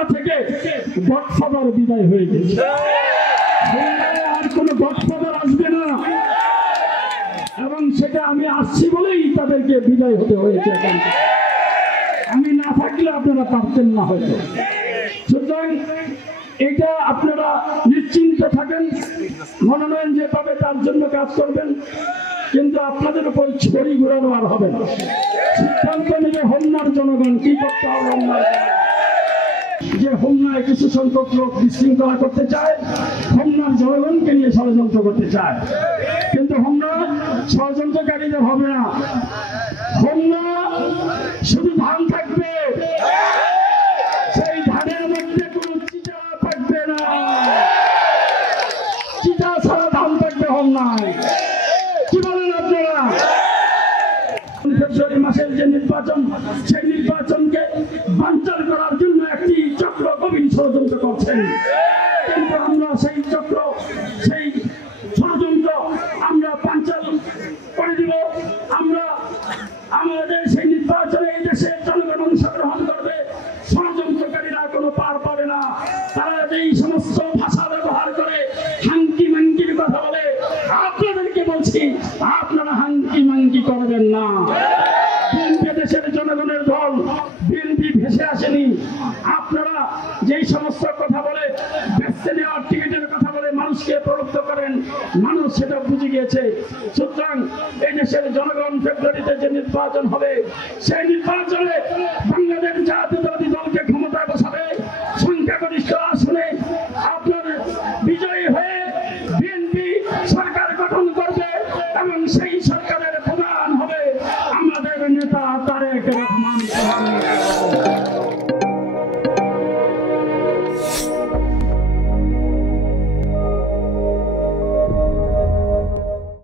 হোমনা থেকে গডফাদার বিদায় হয়ে গেছে। হোমনায় আর কোনো গডফাদার আসবে না, এবং সেটা আমি আসছি বলেই তাদেরকে বিদায় হতে হয়েছে। আমি না থাকলে আপনারা পারতেন না হয়তো। সুতরাং এটা আপনারা নিশ্চিন্ত থাকেন, মনোনয়ন যে পাবে তার জন্য কাজ করবেন, কিন্তু আপনাদের উপর ছড়ি ঘুরানো আর হবে না। সিদ্ধান্ত নেবে হোমনার জনগণ কি করতে হবে। যে হোমনায় কিছু সংখ্যক লোক বিশৃঙ্খলা করতে চায়, হোমনার জনগণকে নিয়ে ষড়যন্ত্র করতে চায়, কিন্তু হোমনা ষড়যন্ত্রকারীদের হবে না। হোমনা শুধু ধান থাকবে, সেই ধানের মধ্যে কোনো চিটা থাকবে না। চিটা ছাড়া ধান থাকবে হোমনায়। কি বলেন আপনারা? ফেব্রুয়ারি মাসের যে নির্বাচন, সেই নির্বাচনকে বানচাল করার জন্য একটি চক্র গভীর ষড়যন্ত্র করছেন, কিন্তু আমরা সেই চক্র, সেই ষড়যন্ত্র আমরা বানচাল করে দিব। আমরা আমাদের সেই নির্বাচনে এই দেশের জনগণ অংশগ্রহণ করবে, ষড়যন্ত্রকারীরা কোনো পার পাবে না। তারা যেই সমস্ত ভাষা ব্যবহার করে হাঙ্কি মাঙ্কির কথা বলে, আপনাদেরকে বলছি আপনারা হাঙ্কি মাঙ্কি করবেন না। বিএনপি দেশের জনগণের দল, বিএনপি ভেসে আসেনি। আপনারা যেই সমস্ত কথা বলে, বেচতে নেওয়ার টিকিটের কথা বলে মানুষকে প্রলুব্ধ করেন, মানুষ সেটা বুঝে গিয়েছে। সুতরাং এই দেশের জনগণ ফেব্রুয়ারিতে যে নির্বাচন হবে, সেই নির্বাচনে বাংলাদেশ জাতীয়তাবাদী